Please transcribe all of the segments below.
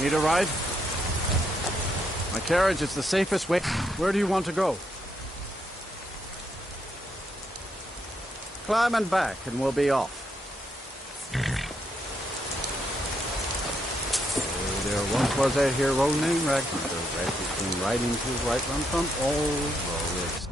Need a ride? My carriage is the safest way. Where do you want to go? Climb and back, and we'll be off. There once was a hero named Ragnar, who came riding to right run from old Rolex.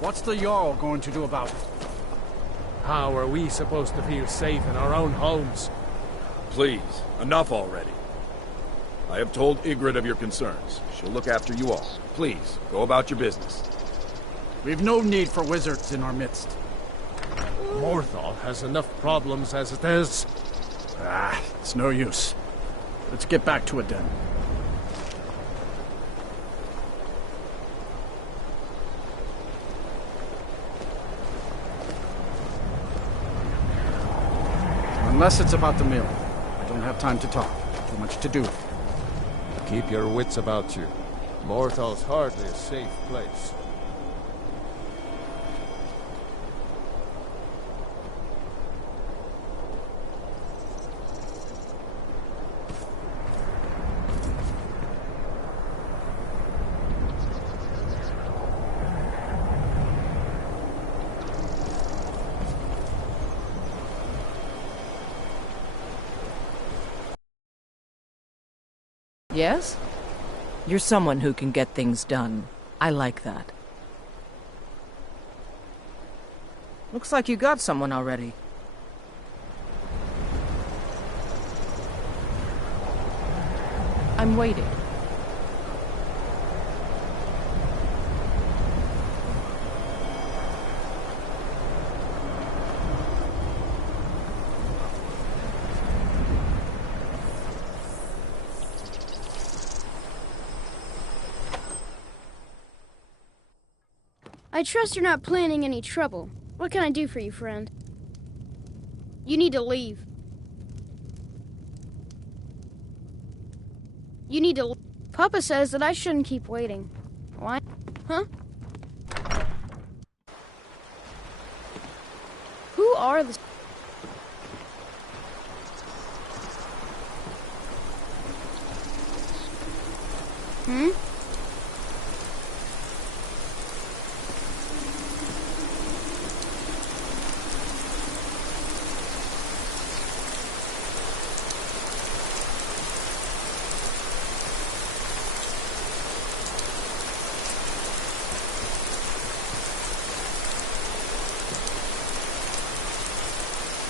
What's the Jarl going to do about it? How are we supposed to feel safe in our own homes? Please, enough already. I have told Ygritte of your concerns. She'll look after you all. Please, go about your business. We've no need for wizards in our midst. Morthal has enough problems as it is. It's no use. Let's get back to it then. Unless it's about the mill. I don't have time to talk. Too much to do. Keep your wits about you. Morthal's hardly a safe place. Yes? You're someone who can get things done. I like that. Looks like you got someone already. I'm waiting. I trust you're not planning any trouble. What can I do for you, friend? You need to leave. You need to... Papa says that I shouldn't keep waiting. Why? Huh? Who are the... Hmm?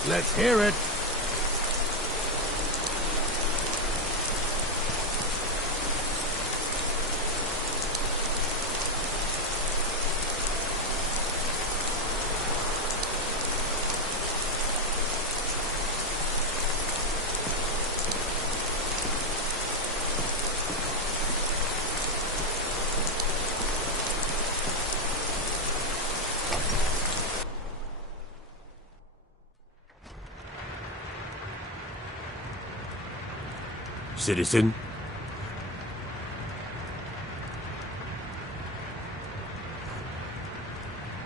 Let's hear it. Citizen?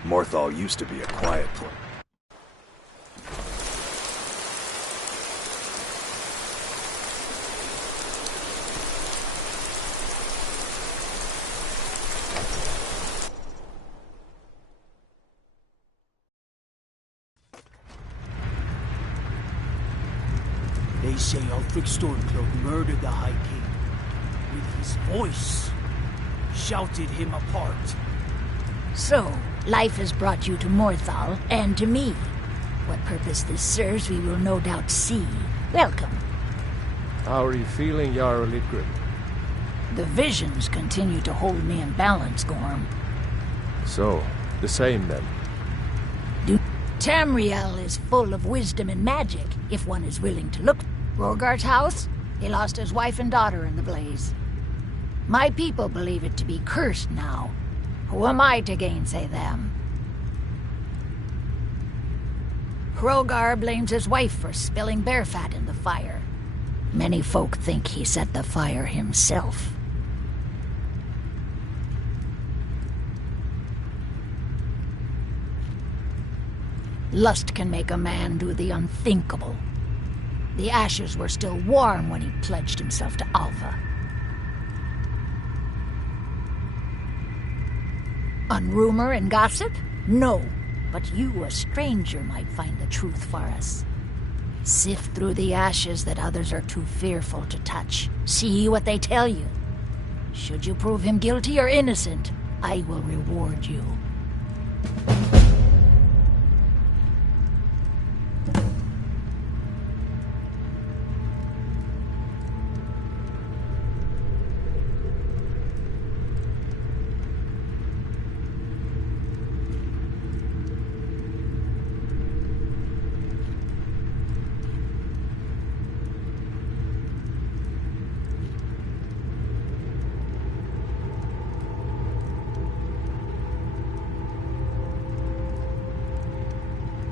Morthal used to be a quiet place. They say Ulfric Stormcloak murdered the High King. With his voice, shouted him apart. So, life has brought you to Morthal, and to me. What purpose this serves, we will no doubt see. Welcome. How are you feeling, Jarl Lidgrim? The visions continue to hold me in balance, Gorm. So, the same then. Tamriel is full of wisdom and magic, if one is willing to look. Rogar's house? He lost his wife and daughter in the blaze. My people believe it to be cursed now. Who am I to gainsay them? Hrogar blames his wife for spilling bear fat in the fire. Many folk think he set the fire himself. Lust can make a man do the unthinkable. The ashes were still warm when he pledged himself to Alva. On rumor and gossip? No. But you, a stranger, might find the truth for us. Sift through the ashes that others are too fearful to touch. See what they tell you. Should you prove him guilty or innocent, I will reward you.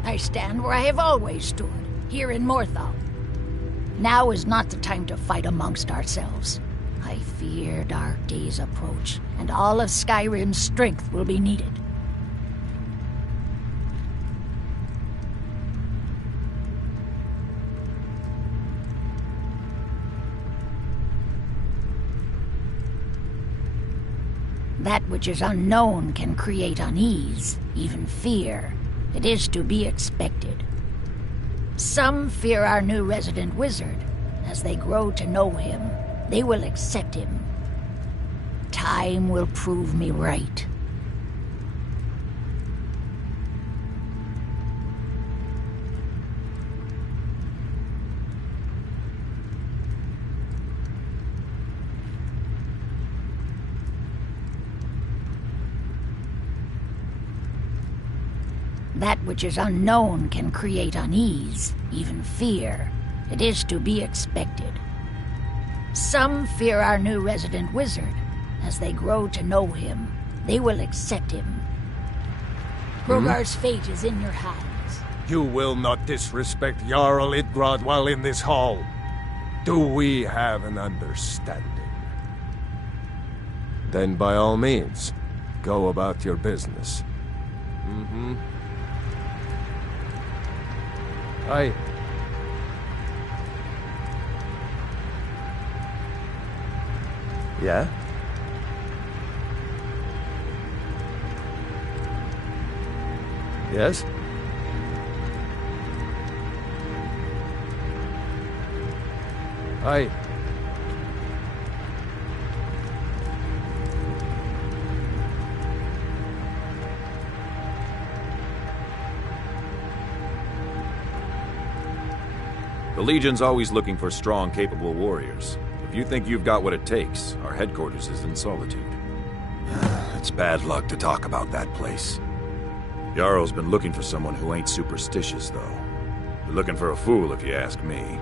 I stand where I have always stood, here in Morthal. Now is not the time to fight amongst ourselves. I fear dark days approach, and all of Skyrim's strength will be needed. That which is unknown can create unease, even fear. It is to be expected. Some fear our new resident wizard. As they grow to know him, they will accept him. Time will prove me right. That which is unknown can create unease, even fear. It is to be expected. Some fear our new resident wizard. As they grow to know him, they will accept him. Hrogar's fate is in your hands. You will not disrespect Jarl Idgrod while in this hall. Do we have an understanding? Then by all means, go about your business. Aye. Yeah? Yes? Aye. The Legion's always looking for strong, capable warriors. If you think you've got what it takes, our headquarters is in Solitude. It's bad luck to talk about that place. Jarl's been looking for someone who ain't superstitious, though. You're looking for a fool, if you ask me.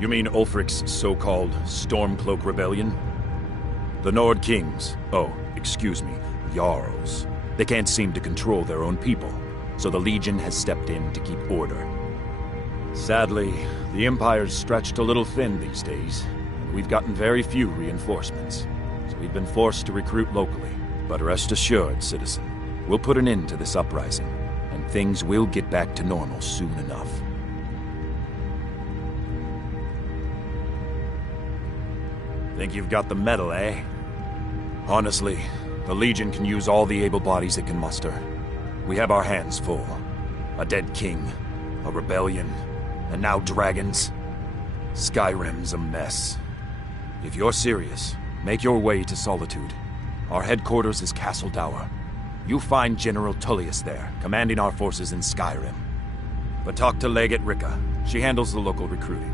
You mean Ulfric's so-called Stormcloak Rebellion? The Nord Kings, excuse me, Jarls. They can't seem to control their own people, so the Legion has stepped in to keep order. Sadly, the Empire's stretched a little thin these days, and we've gotten very few reinforcements, so we've been forced to recruit locally. But rest assured, citizen, we'll put an end to this uprising, and things will get back to normal soon enough. Think you've got the mettle, eh? Honestly, the Legion can use all the able bodies it can muster. We have our hands full. A dead king, a rebellion, and now dragons. Skyrim's a mess. If you're serious, make your way to Solitude. Our headquarters is Castle Dower. You'll find General Tullius there, commanding our forces in Skyrim. But talk to Legate Ricka. She handles the local recruiting.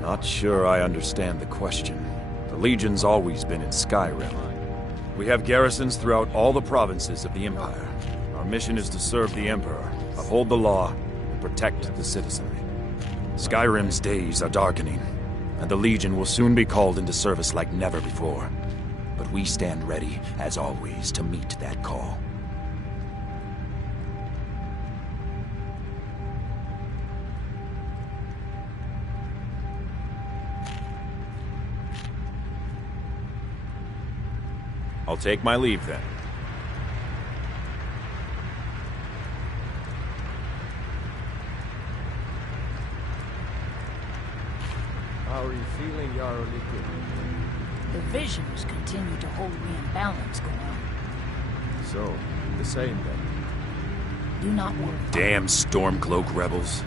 Not sure I understand the question. The Legion's always been in Skyrim. We have garrisons throughout all the provinces of the Empire. Our mission is to serve the Emperor, uphold the law, and protect the citizenry. Skyrim's days are darkening, and the Legion will soon be called into service like never before. But we stand ready, as always, to meet that call. I'll take my leave then. How are you feeling, Jarl Liquid? The visions continue to hold me in balance, Gorn. So, the same then. Do not worry. Damn Stormcloak rebels.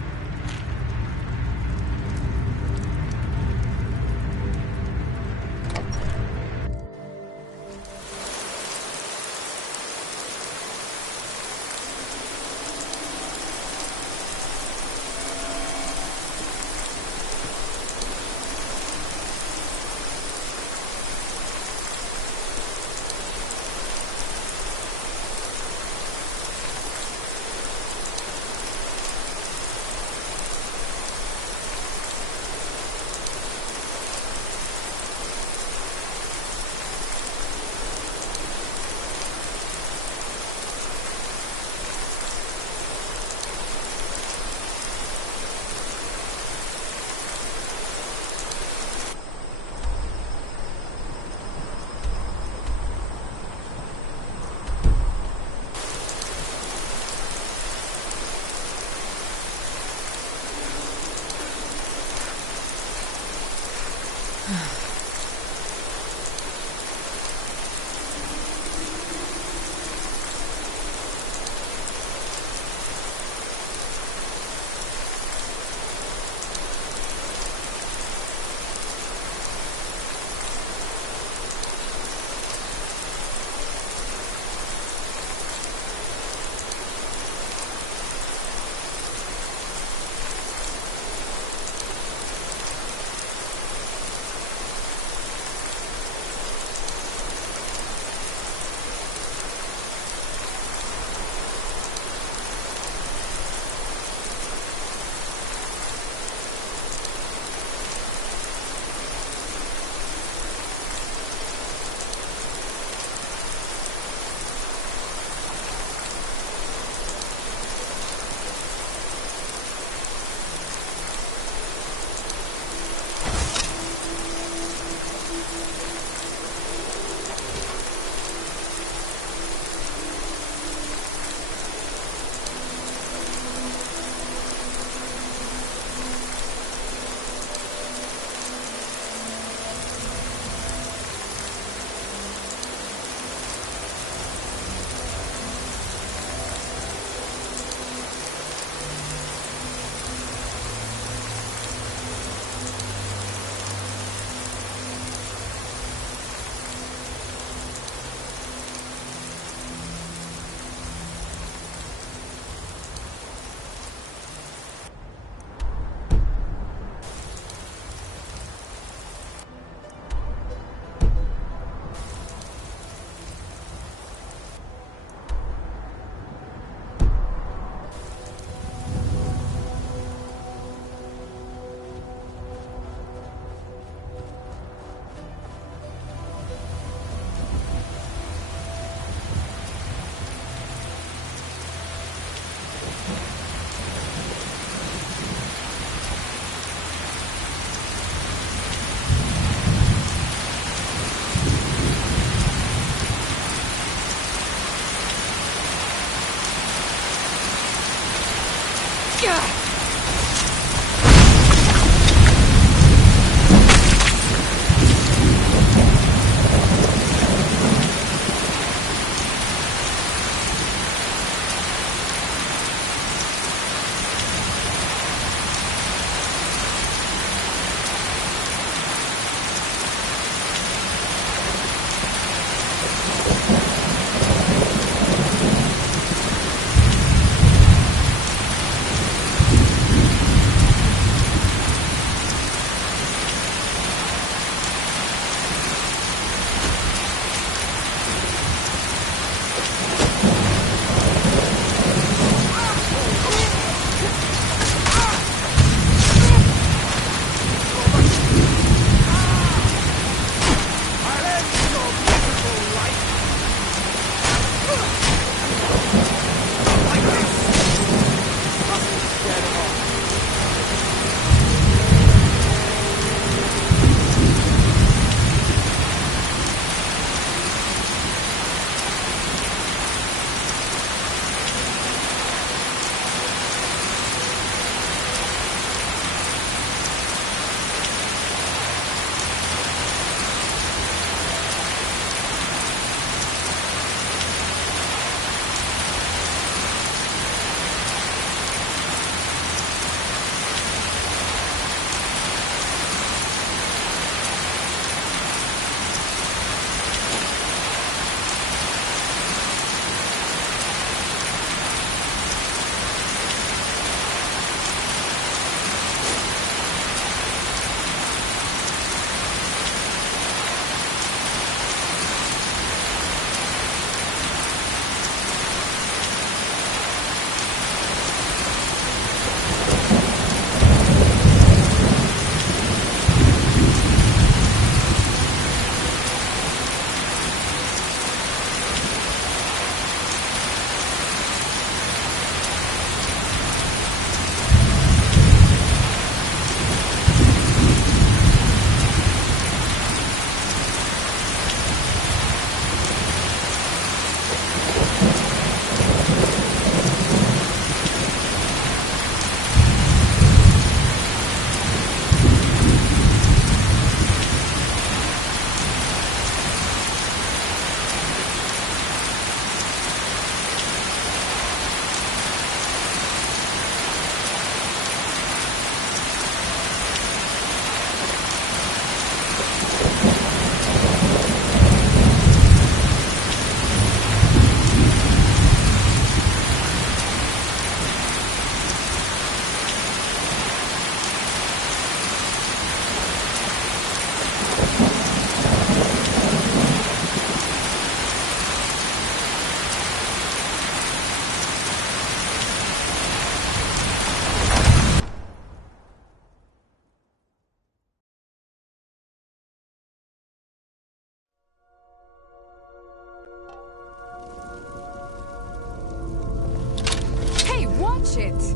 shit.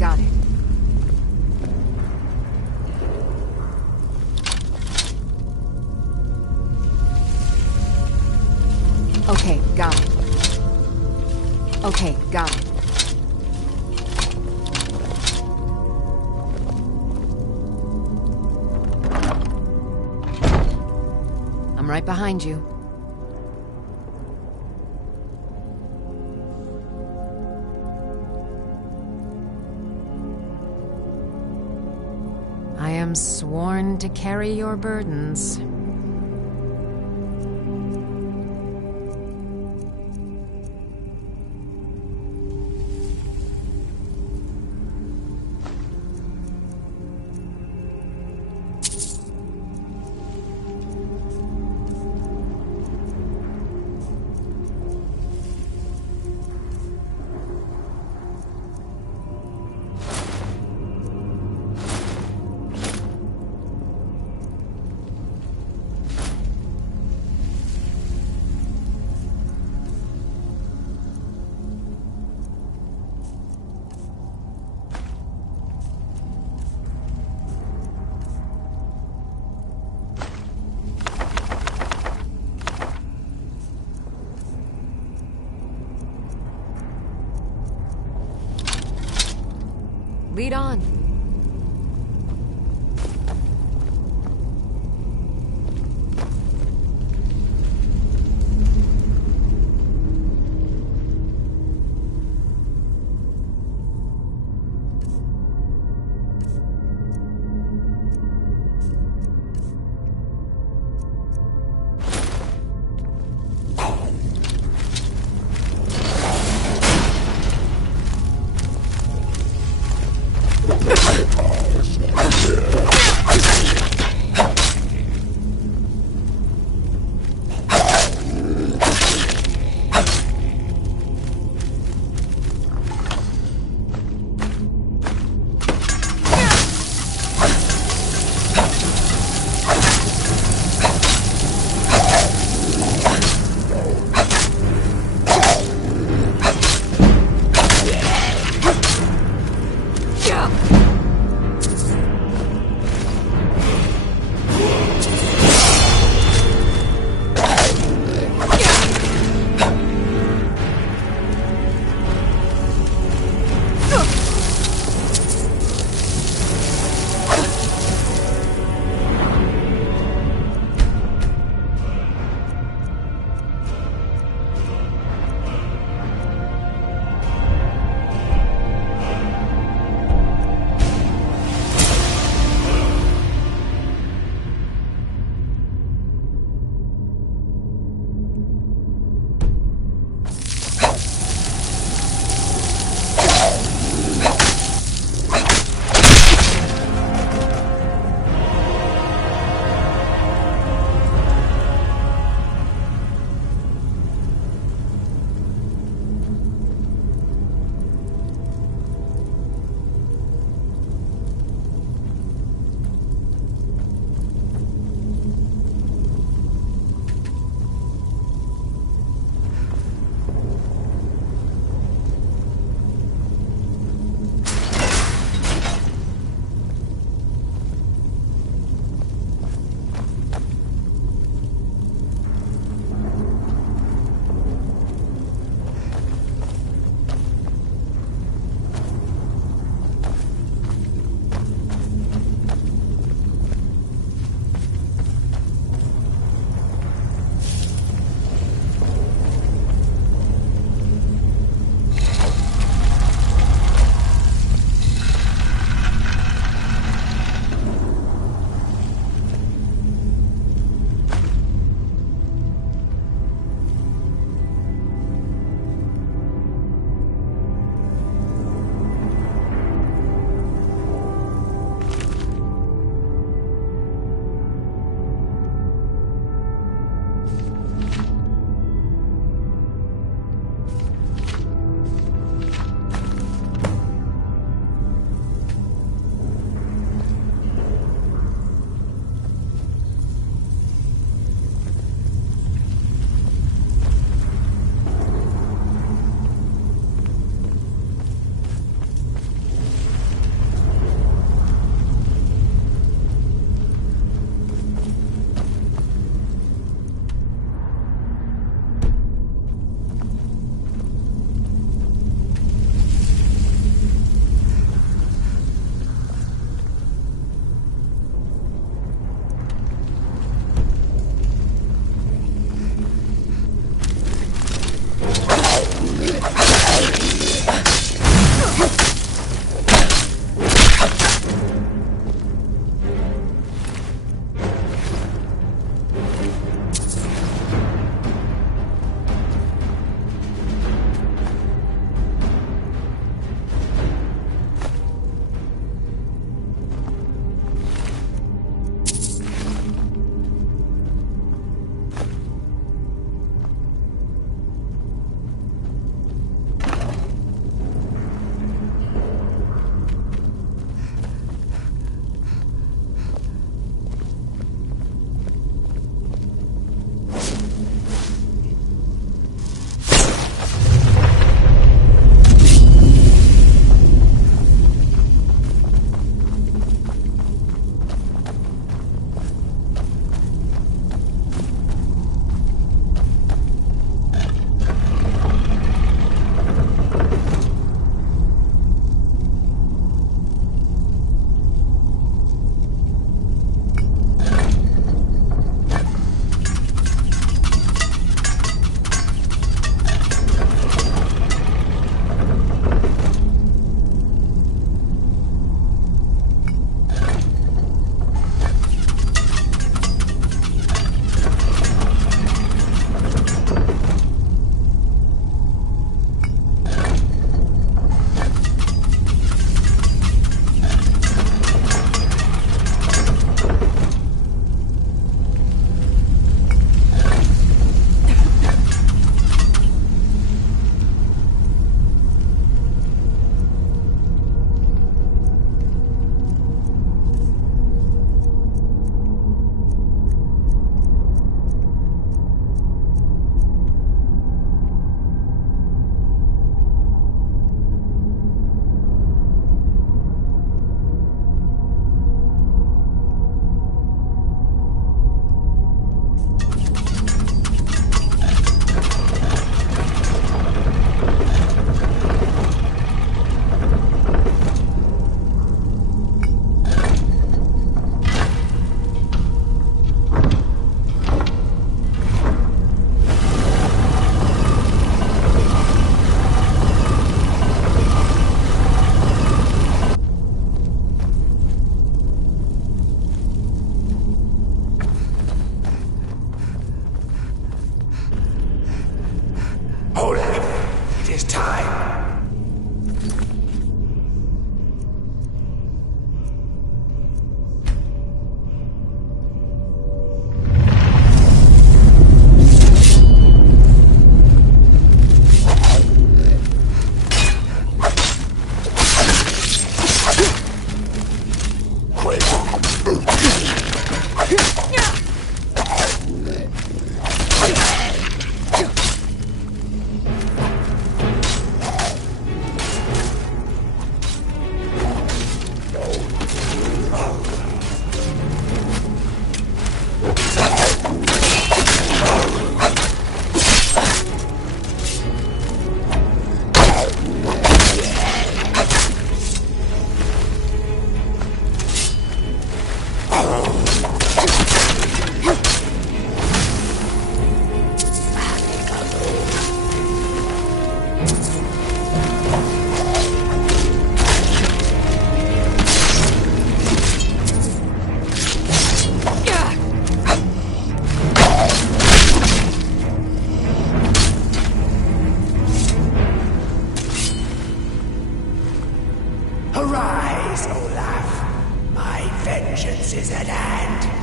got it. Okay, got it. Okay, got it. I'm right behind you. I am sworn to carry your burdens. Lead on. Arise, Olaf. My vengeance is at hand.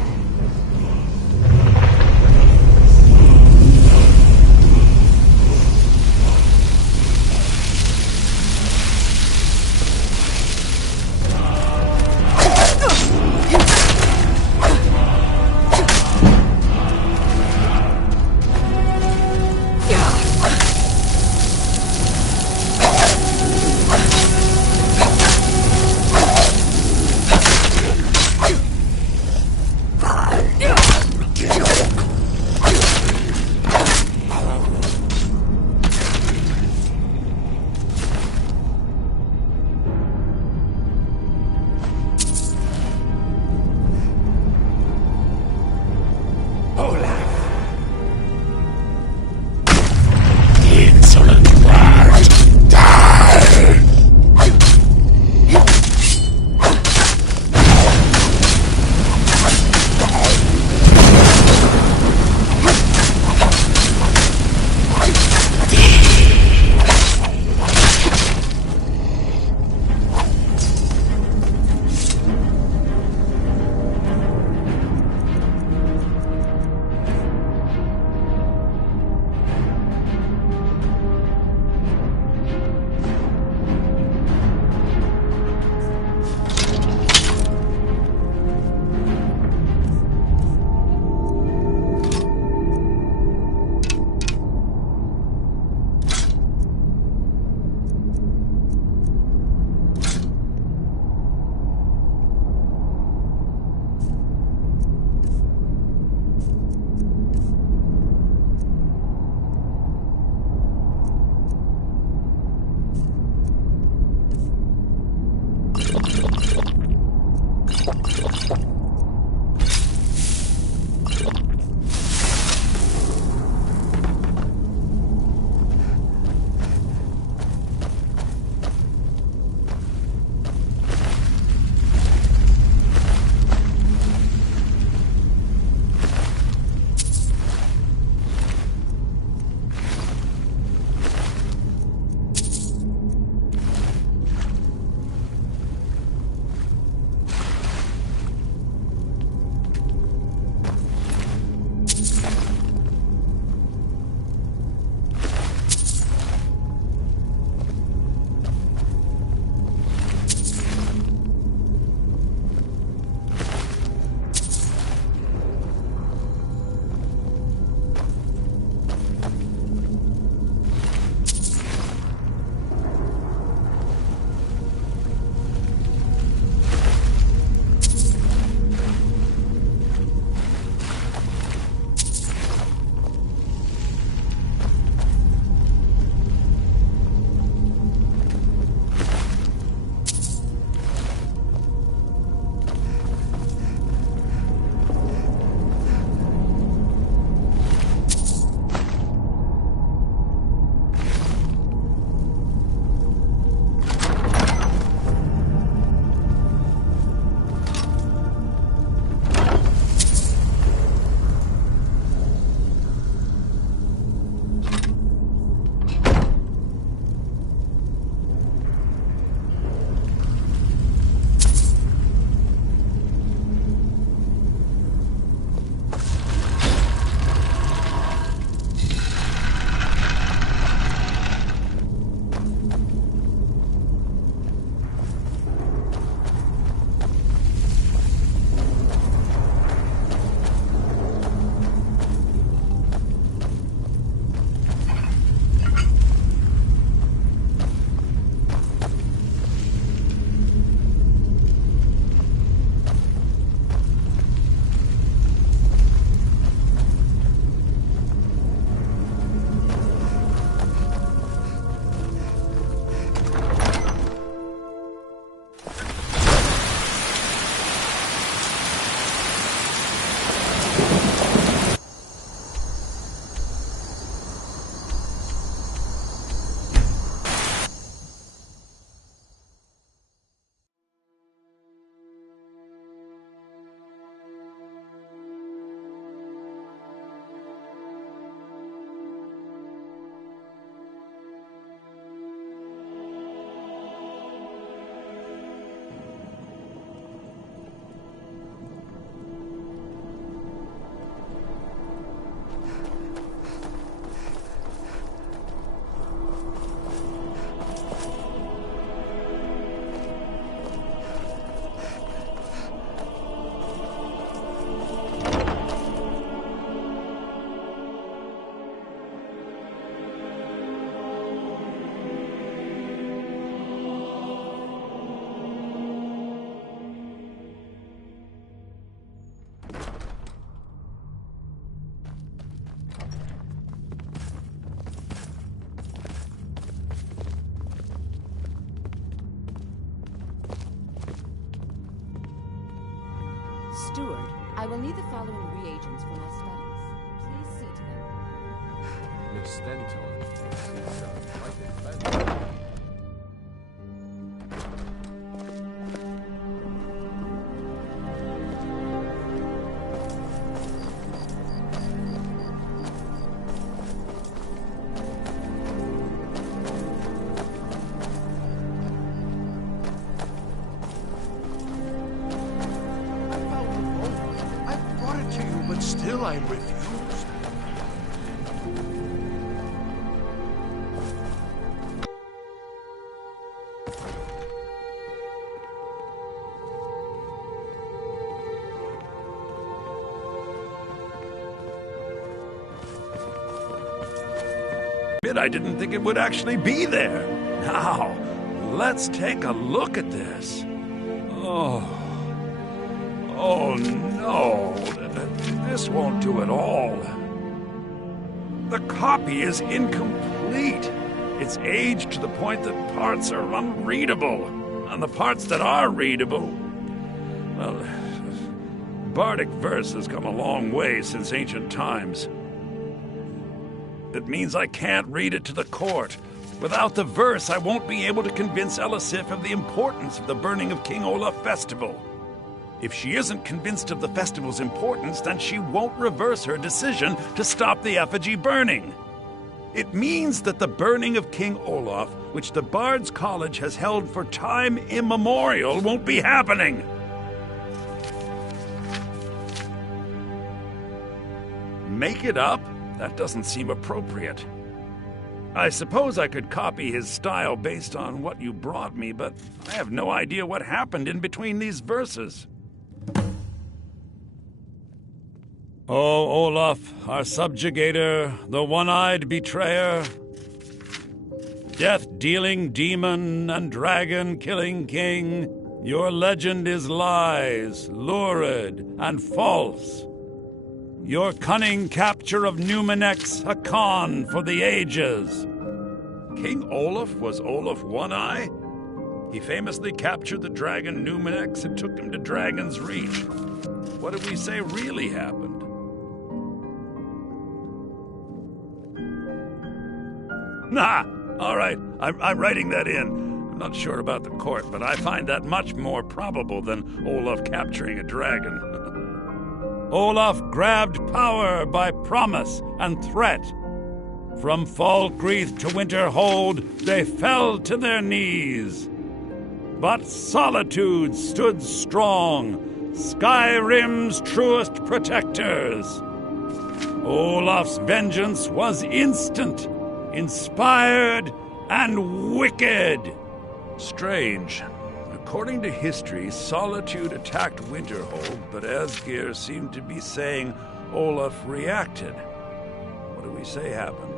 Steward, I will need the following reagents for my studies. Please see to them. Miss Stentor. Quite expensive. Still I refused. I didn't think it would actually be there. Now, let's take a look at this. Oh no. This won't do at all. The copy is incomplete. It's aged to the point that parts are unreadable. And the parts that are readable, well, bardic verse has come a long way since ancient times. It means I can't read it to the court. Without the verse, I won't be able to convince Elisif of the importance of the burning of King Olaf festival. If she isn't convinced of the festival's importance, then she won't reverse her decision to stop the effigy burning. It means that the burning of King Olaf, which the Bard's College has held for time immemorial, won't be happening. Make it up? That doesn't seem appropriate. I suppose I could copy his style based on what you brought me, but I have no idea what happened in between these verses. O Olaf, our subjugator, the one-eyed betrayer, death-dealing demon and dragon-killing king, your legend is lies, lurid, and false. Your cunning capture of Numenex, a con for the ages. King Olaf was Olaf One-Eye? He famously captured the dragon Numenex and took him to Dragon's Reach. What did we say really happened? Nah! Alright, I'm writing that in. I'm not sure about the court, but I find that much more probable than Olaf capturing a dragon. Olaf grabbed power by promise and threat. From Falkreath to Winterhold, they fell to their knees. But Solitude stood strong, Skyrim's truest protectors. Olaf's vengeance was instant, inspired, and wicked. Strange. According to history, Solitude attacked Winterhold, but Asgeir seemed to be saying Olaf reacted. What do we say happened?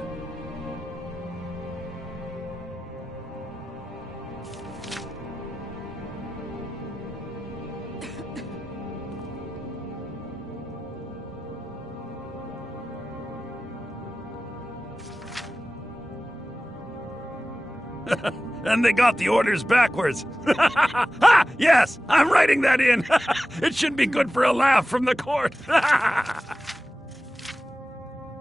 And they got the orders backwards. Ah, yes, I'm writing that in. It should be good for a laugh from the court.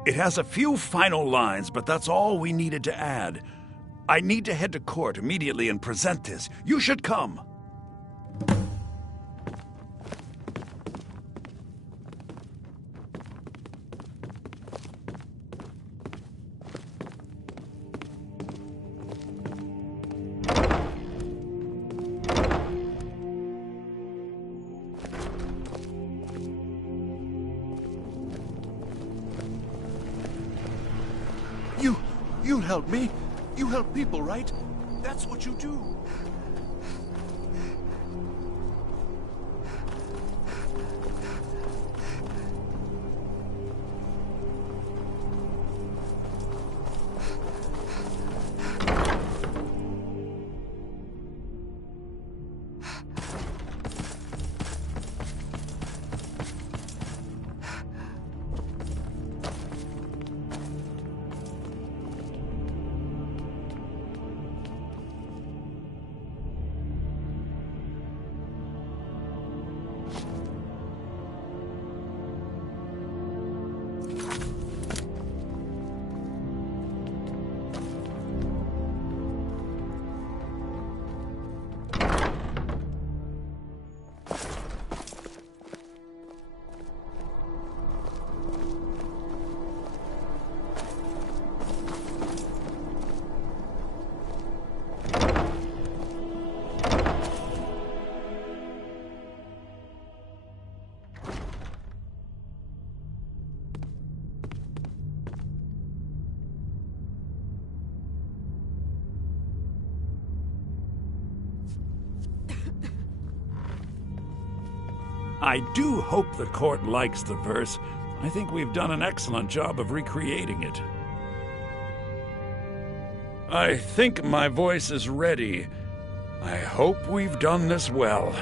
It has a few final lines, but that's all we needed to add. I need to head to court immediately and present this. You should come. You help me. You help people, right? That's what you do. I do hope the court likes the verse. I think we've done an excellent job of recreating it. I think my voice is ready. I hope we've done this well.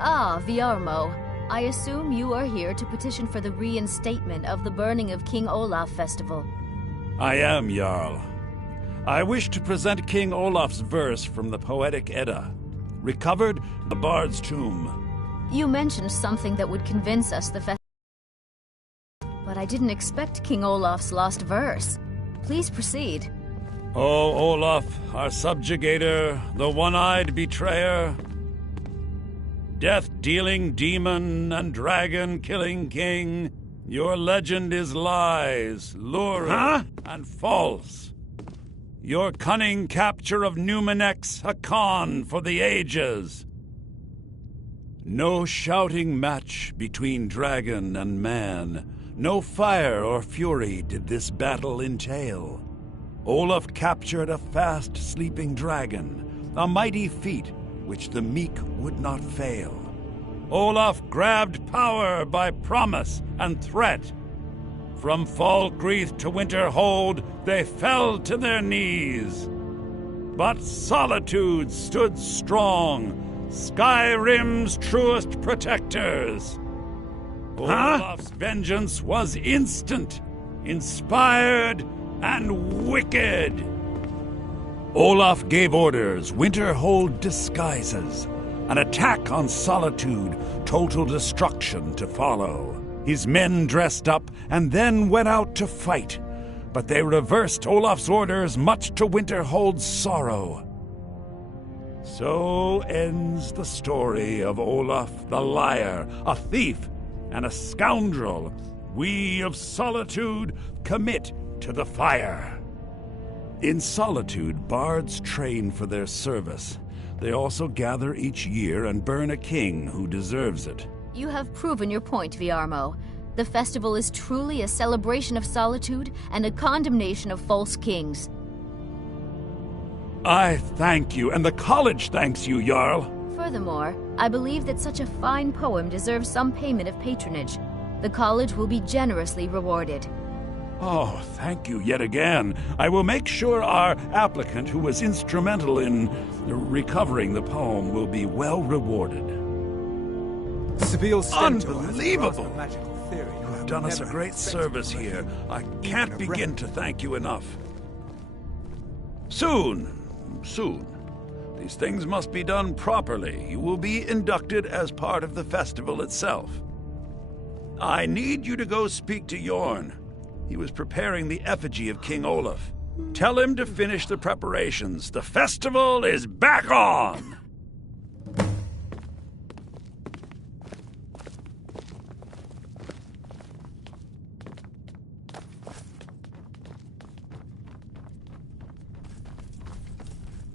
Ah, Viarmo. I assume you are here to petition for the reinstatement of the burning of King Olaf festival. I am, Jarl. I wish to present King Olaf's verse from the Poetic Edda, recovered in the Bard's tomb. You mentioned something that would convince us the festival, but I didn't expect King Olaf's lost verse. Please proceed. O Olaf, our subjugator, the one-eyed betrayer, death-dealing demon and dragon-killing king, your legend is lies, lurid, and false. Your cunning capture of Numenek's a con for the ages. No shouting match between dragon and man, no fire or fury did this battle entail. Olaf captured a fast-sleeping dragon, a mighty feat which the meek would not fail. Olaf grabbed power by promise and threat. From Falkreath to Winterhold, they fell to their knees. But Solitude stood strong, Skyrim's truest protectors. Olaf's vengeance was instant, inspired, and wicked. Olaf gave orders, Winterhold disguises, an attack on Solitude, total destruction to follow. His men dressed up and then went out to fight, but they reversed Olaf's orders, much to Winterhold's sorrow. So ends the story of Olaf the liar, a thief and a scoundrel we of Solitude commit to the fire. In Solitude, bards train for their service. They also gather each year and burn a king who deserves it. You have proven your point, Viarmo. The festival is truly a celebration of solitude and a condemnation of false kings. I thank you, and the college thanks you, Jarl. Furthermore, I believe that such a fine poem deserves some payment of patronage. The college will be generously rewarded. Oh, thank you yet again. I will make sure our applicant, who was instrumental in recovering the poem, will be well rewarded. Unbelievable! You have done us a great service here. I can't begin to thank you enough. Soon. These things must be done properly. You will be inducted as part of the festival itself. I need you to go speak to Yorn. He was preparing the effigy of King Olaf. Tell him to finish the preparations. The festival is back on!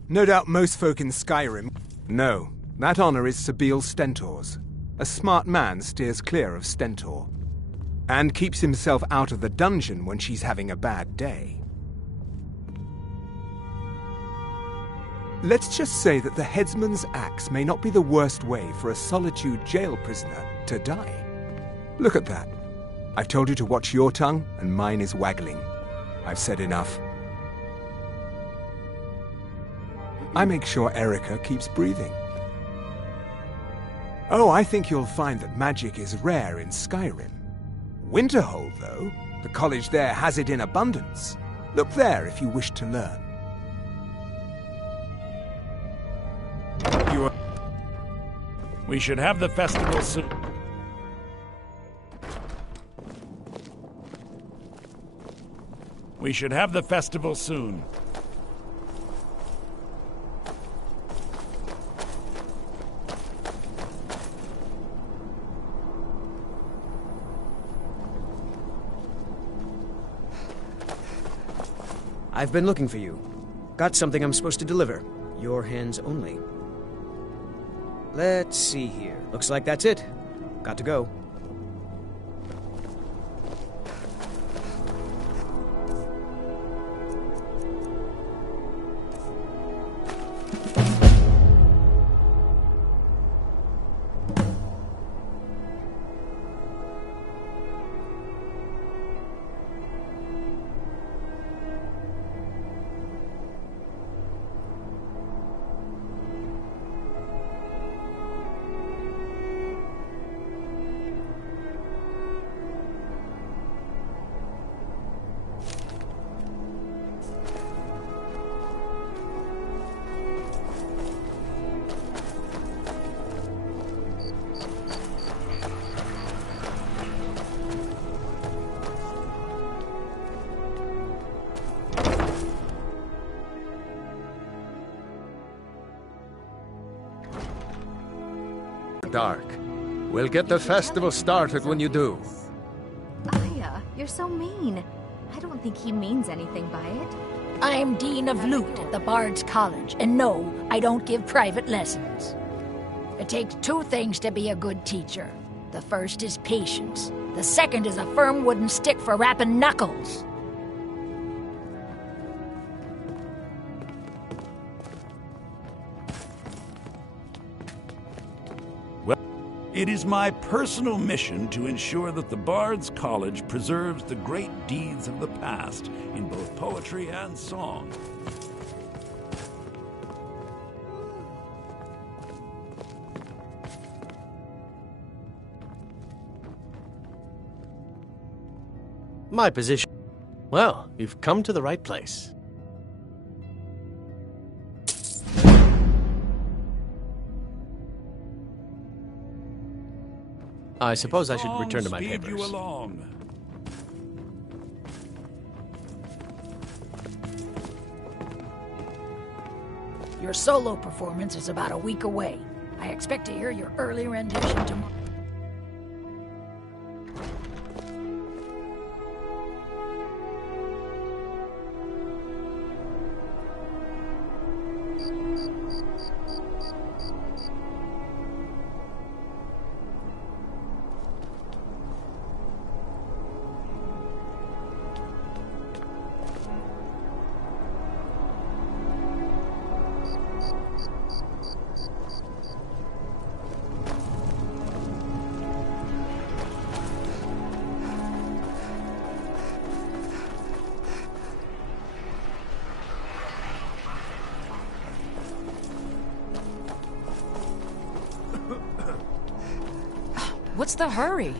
No doubt most folk in Skyrim... No, that honor is Sabile Stentor's. A smart man steers clear of Stentor. And keeps himself out of the dungeon when she's having a bad day. Let's just say that the headsman's axe may not be the worst way for a Solitude jail prisoner to die. Look at that. I've told you to watch your tongue, and mine is waggling. I've said enough. I make sure Erica keeps breathing. Oh, I think you'll find that magic is rare in Skyrim. Winterhold, though, the college there has it in abundance. Look there if you wish to learn. We should have the festival soon. We should have the festival soon. I've been looking for you. Got something I'm supposed to deliver. Your hands only. Let's see here. Looks like that's it. Got to go. Dark. We'll get the festival started when you do. Aya, you're so mean. I don't think he means anything by it. I'm Dean of Lute at the Bard's College, and no, I don't give private lessons. It takes two things to be a good teacher. The first is patience. The second is a firm wooden stick for rapping knuckles. It is my personal mission to ensure that the Bard's College preserves the great deeds of the past in both poetry and song. My position. Well, you've come to the right place. I suppose I should return to my papers. You along. Your solo performance is about a week away. I expect to hear your early rendition tomorrow. What's the hurry?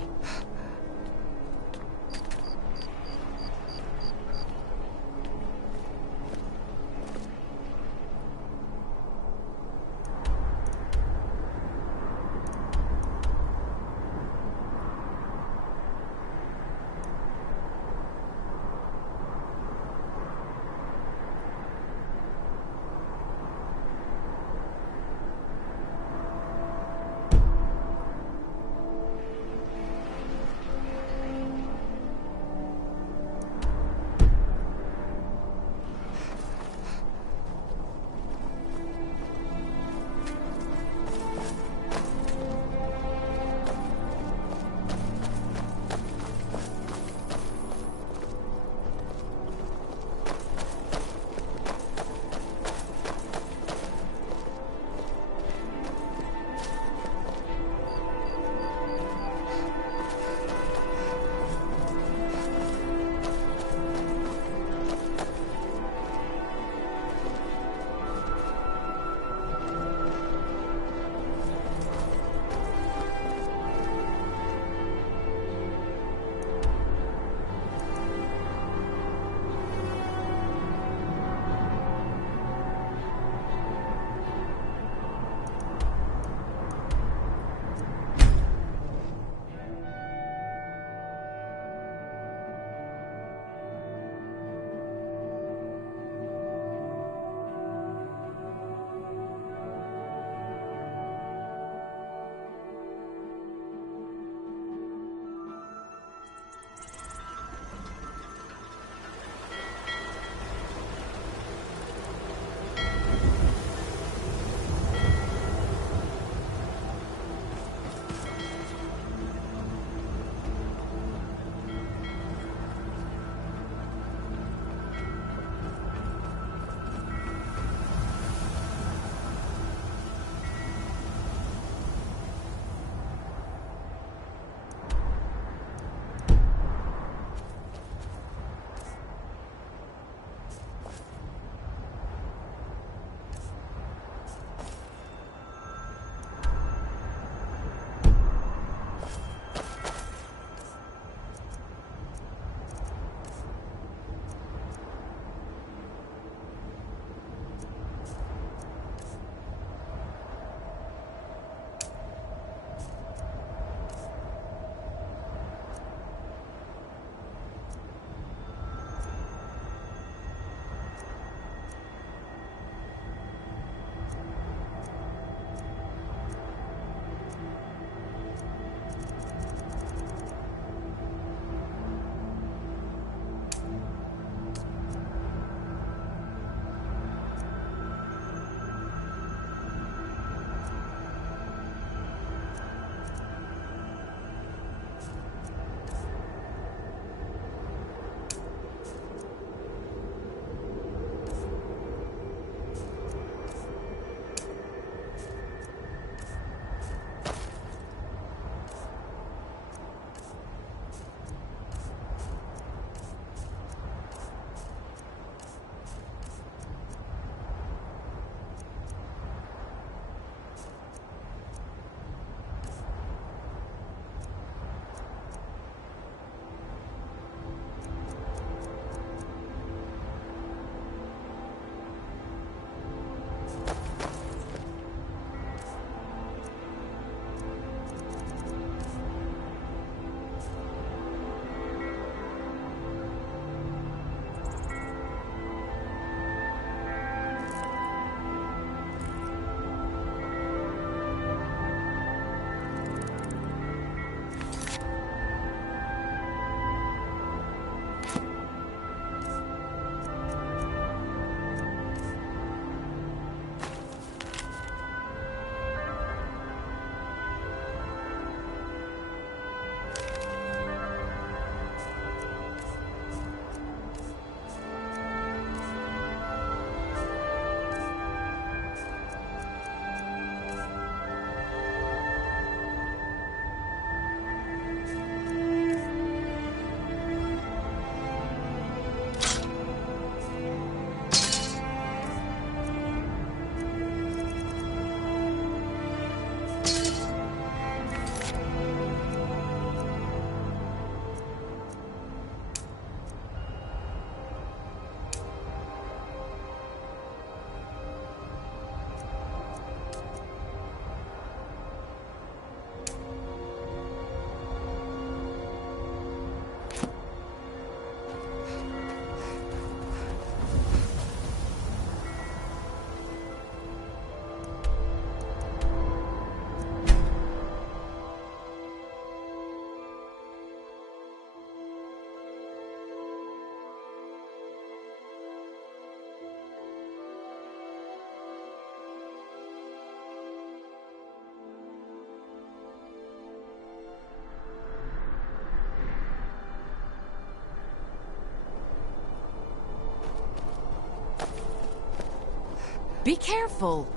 Be careful!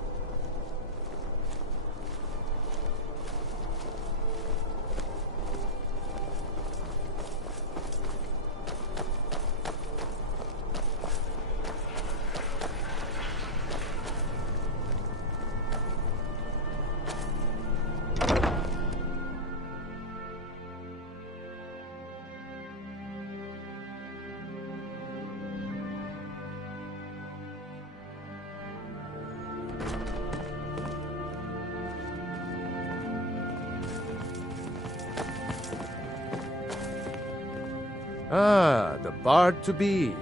Ah, the bard-to-be.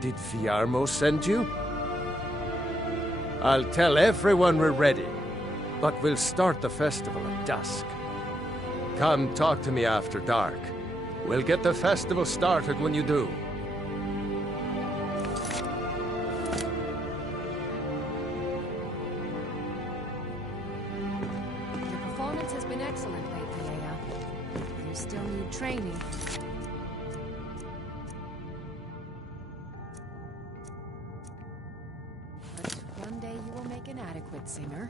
Did Fiarmo send you? I'll tell everyone we're ready, but we'll start the festival at dusk. Come talk to me after dark. We'll get the festival started when you do. Your performance has been excellent lately, Aya. You still need training. One day you will make an adequate singer.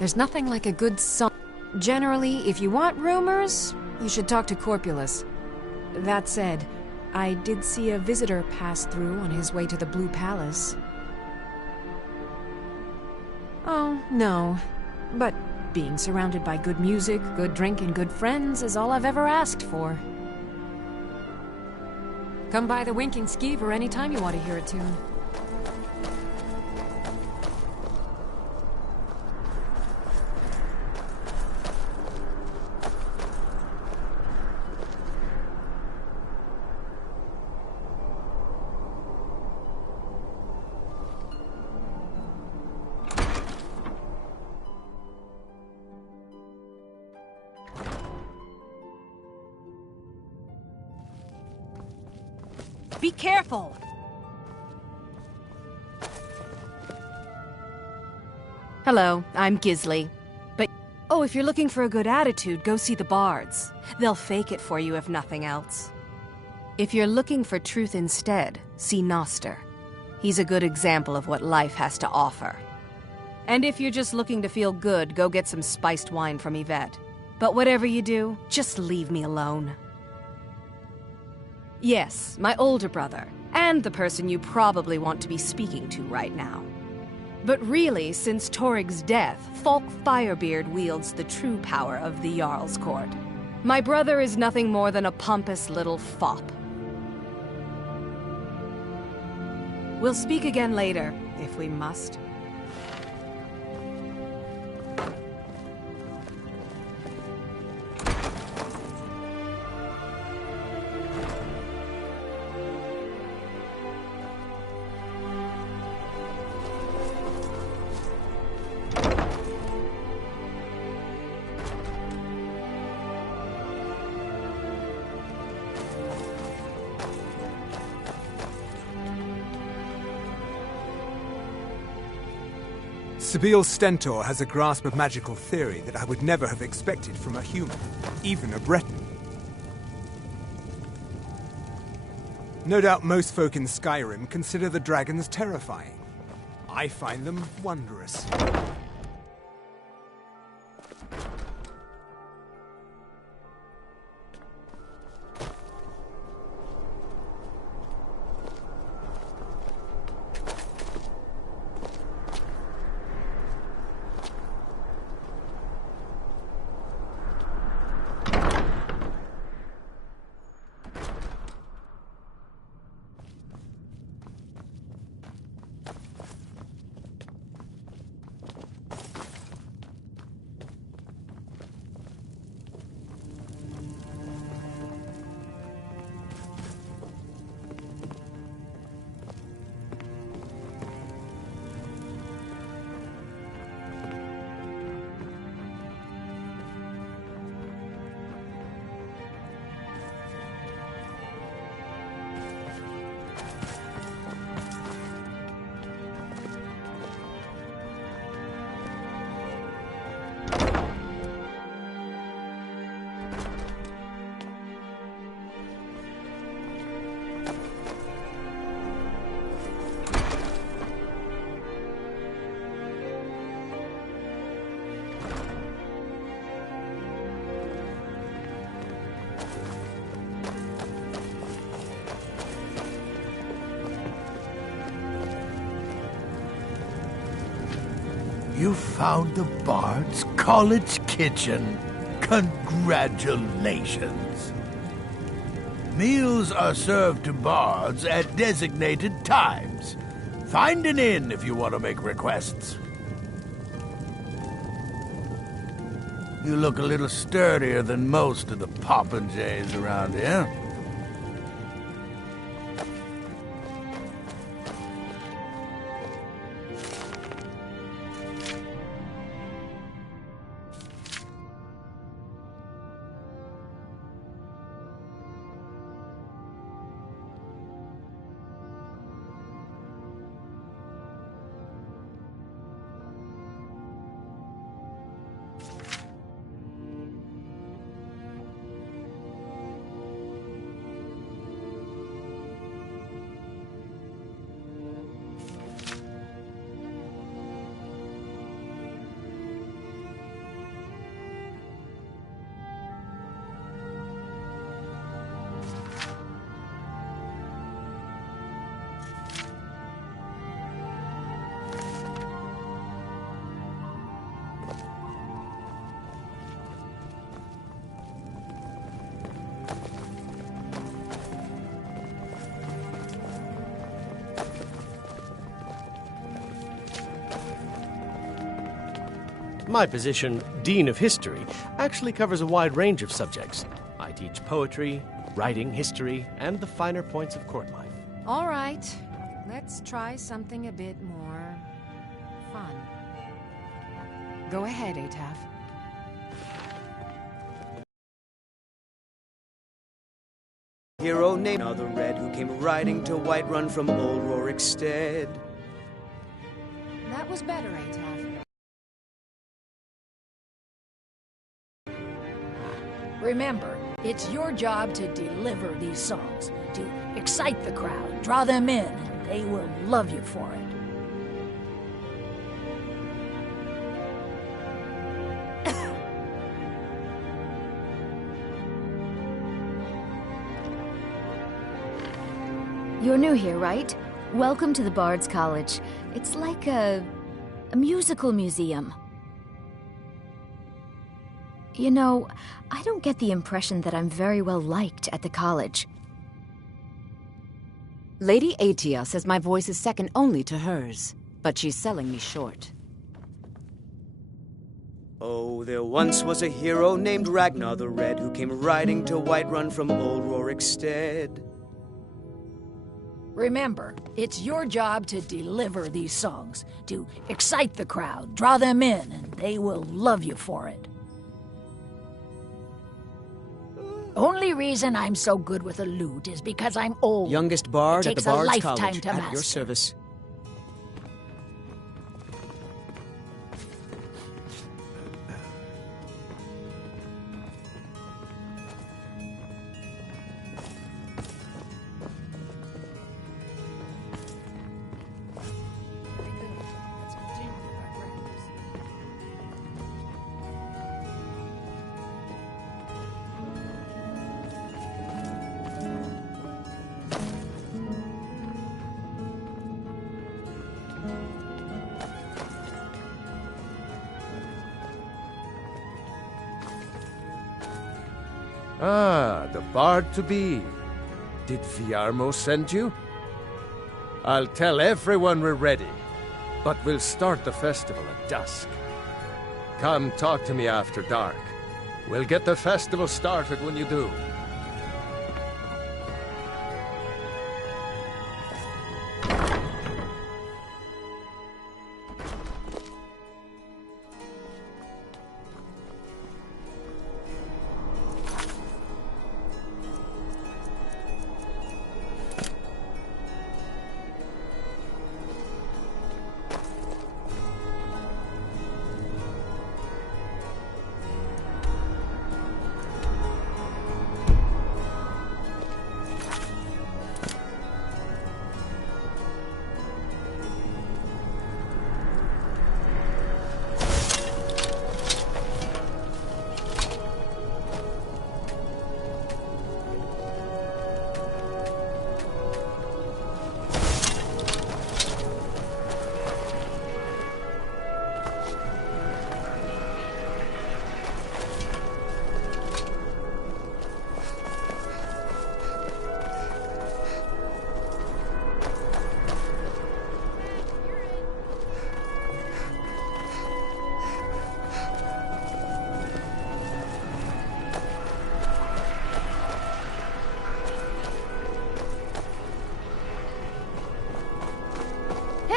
There's nothing like a good song. Generally, if you want rumors, you should talk to Corpulus. That said, I did see a visitor pass through on his way to the Blue Palace. Oh, no. But being surrounded by good music, good drink, and good friends is all I've ever asked for. Come by the Winking Skeever anytime you want to hear a tune. Be careful! Hello, I'm Gisli. But, oh, if you're looking for a good attitude, go see the bards. They'll fake it for you if nothing else. If you're looking for truth instead, see Noster. He's a good example of what life has to offer. And if you're just looking to feel good, go get some spiced wine from Yvette. But whatever you do, just leave me alone. Yes, my older brother, and the person you probably want to be speaking to right now. But really, since Torig's death, Falk Firebeard wields the true power of the Jarl's court. My brother is nothing more than a pompous little fop. We'll speak again later, if we must. Sabil Stentor has a grasp of magical theory that I would never have expected from a human, even a Breton. No doubt most folk in Skyrim consider the dragons terrifying. I find them wondrous. You found the Bard's College Kitchen. Congratulations. Meals are served to bards at designated times. Find an inn if you want to make requests. You look a little sturdier than most of the popinjays around here. My position, Dean of History, actually covers a wide range of subjects. I teach poetry, writing, history, and the finer points of court life. All right, let's try something a bit more fun. Go ahead, Ataf. Hero named Another Red who came riding to Whiterun from Old Rorikstead. That was better, Ataf. Remember, it's your job to deliver these songs, to excite the crowd, draw them in, and they will love you for it. You're new here, right? Welcome to the Bard's College. It's like a musical museum. You know, I don't get the impression that I'm very well liked at the college. Lady Atia says my voice is second only to hers, but she's selling me short. Oh, there once was a hero named Ragnar the Red who came riding to Whiterun from Old Rorikstead. Remember, it's your job to deliver these songs, to excite the crowd, draw them in, and they will love you for it. Only reason I'm so good with a lute is because I'm old. Youngest bard at the Bard's College. It takes a lifetime to at master. your service. Ah, the bard to be. Did Viarmo send you? I'll tell everyone we're ready, but we'll start the festival at dusk. Come talk to me after dark. We'll get the festival started when you do.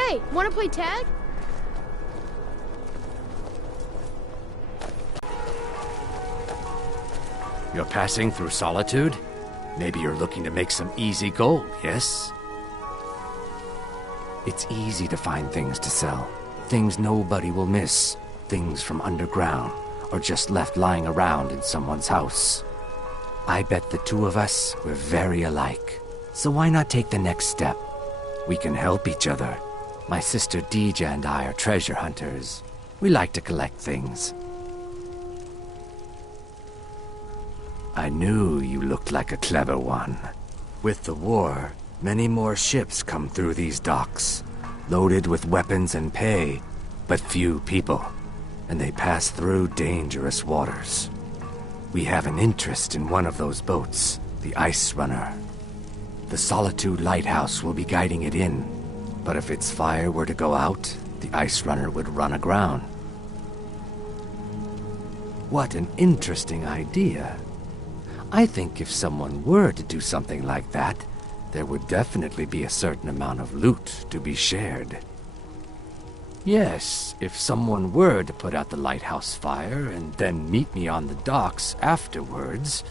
Hey, wanna play tag? You're passing through Solitude? Maybe you're looking to make some easy gold, yes? It's easy to find things to sell. Things nobody will miss. Things from underground, or just left lying around in someone's house. I bet the two of us, we're very alike. So why not take the next step? We can help each other. My sister Deja and I are treasure hunters. We like to collect things. I knew you looked like a clever one. With the war, many more ships come through these docks, loaded with weapons and pay, but few people, and they pass through dangerous waters. We have an interest in one of those boats, the Ice Runner. The Solitude Lighthouse will be guiding it in, but if its fire were to go out, the Ice Runner would run aground. What an interesting idea. I think if someone were to do something like that, there would definitely be a certain amount of loot to be shared. Yes, if someone were to put out the lighthouse fire and then meet me on the docks afterwards,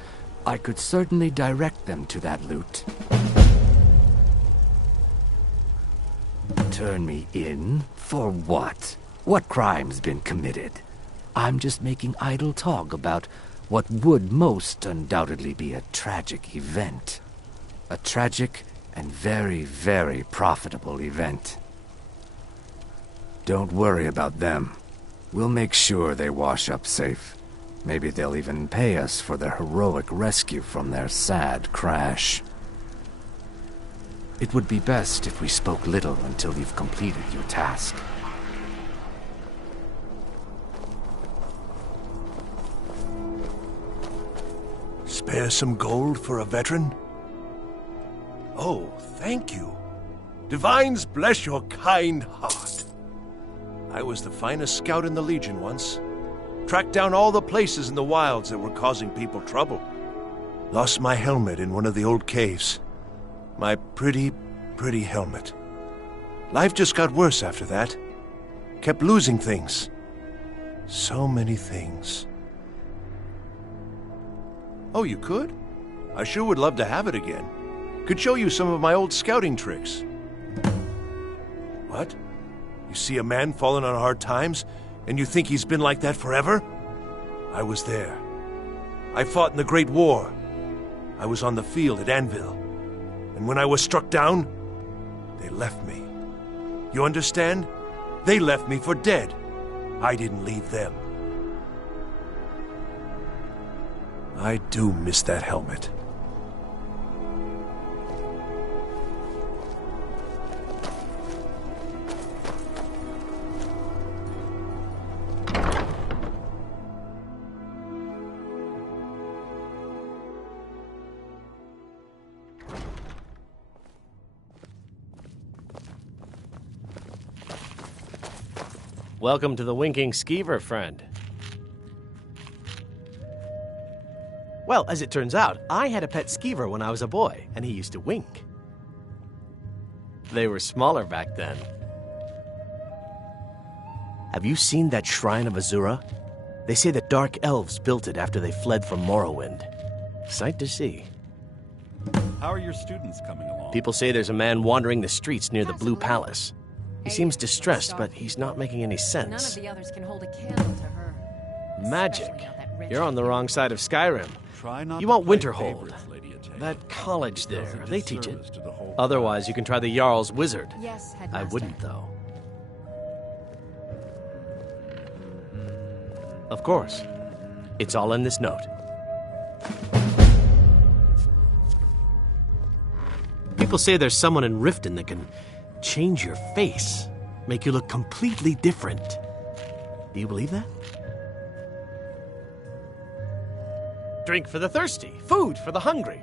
I could certainly direct them to that loot. Turn me in? For what? What crime's been committed? I'm just making idle talk about what would most undoubtedly be a tragic event. A tragic and very, very profitable event. Don't worry about them. We'll make sure they wash up safe. Maybe they'll even pay us for their heroic rescue from their sad crash. It would be best if we spoke little until you've completed your task. Spare some gold for a veteran? Oh, thank you. Divines bless your kind heart. I was the finest scout in the Legion once. Tracked down all the places in the wilds that were causing people trouble. Lost my helmet in one of the old caves. My pretty, pretty helmet. Life just got worse after that. Kept losing things. So many things. Oh, you could? I sure would love to have it again. Could show you some of my old scouting tricks. What? You see a man falling on hard times, and you think he's been like that forever? I was there. I fought in the Great War. I was on the field at Anvil. And when I was struck down, they left me. You understand? They left me for dead. I didn't leave them. I do miss that helmet. Welcome to the Winking Skeever, friend. Well, as it turns out, I had a pet skeever when I was a boy, and he used to wink. They were smaller back then. Have you seen that shrine of Azura? They say the Dark Elves built it after they fled from Morrowind. Sight to see. How are your students coming along? People say there's a man wandering the streets near the Blue Palace. He seems distressed, but he's not making any sense. None of the others can hold a candle to her. Magic. You're on the wrong side of Skyrim. You want Winterhold. That college there, they teach it. Otherwise, you can try the Jarl's Wizard. Yes, I Headmaster. wouldn't, though. Of course. It's all in this note. People say there's someone in Riften that can change your face, make you look completely different. Do you believe that? Drink for the thirsty, food for the hungry.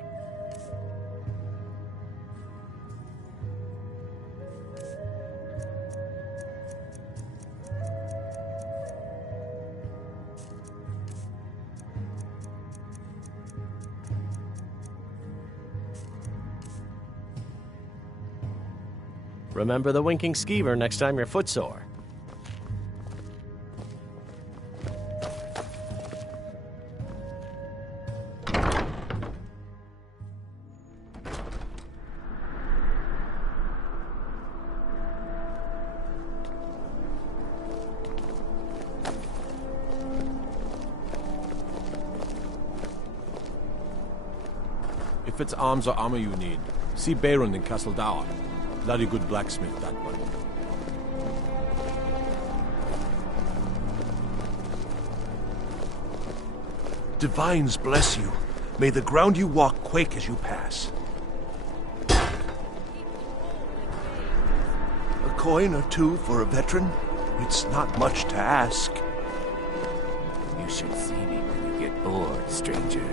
Remember the winking skeever next time you're footsore. If it's arms or armor you need, see Beirun in Castle Dower. Bloody good blacksmith, that one. Divines bless you. May the ground you walk quake as you pass. A coin or two for a veteran? It's not much to ask. You should see me when you get bored, stranger.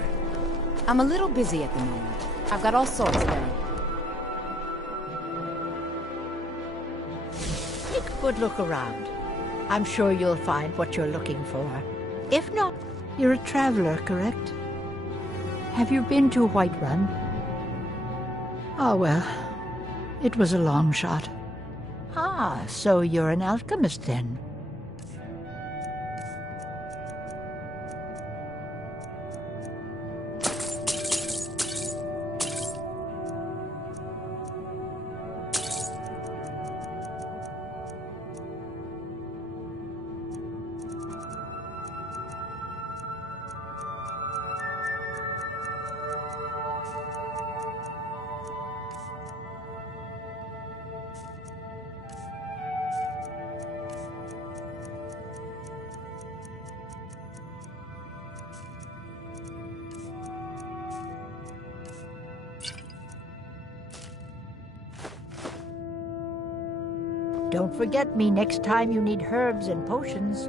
I'm a little busy at the moment. I've got all sorts ready. Take a good look around. I'm sure you'll find what you're looking for. If not, you're a traveler, correct? Have you been to Whiterun? Oh, well, it was a long shot. Ah, so you're an alchemist then? Don't forget me next time you need herbs and potions.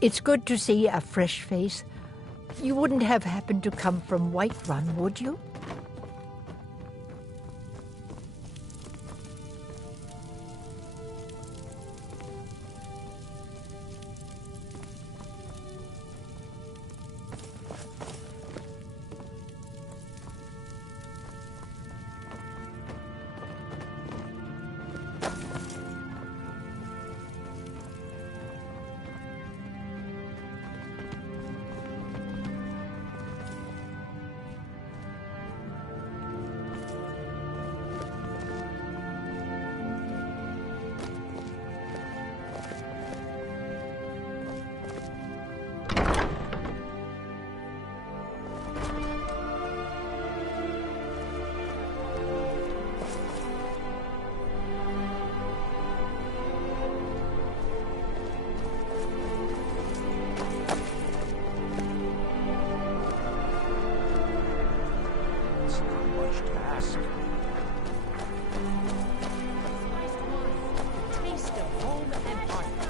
It's good to see a fresh face. You wouldn't have happened to come from Whiterun, would you?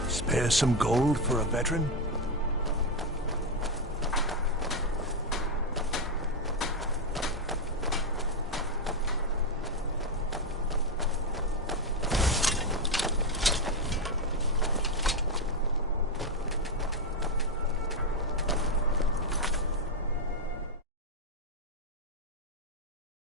Spare some gold for a veteran?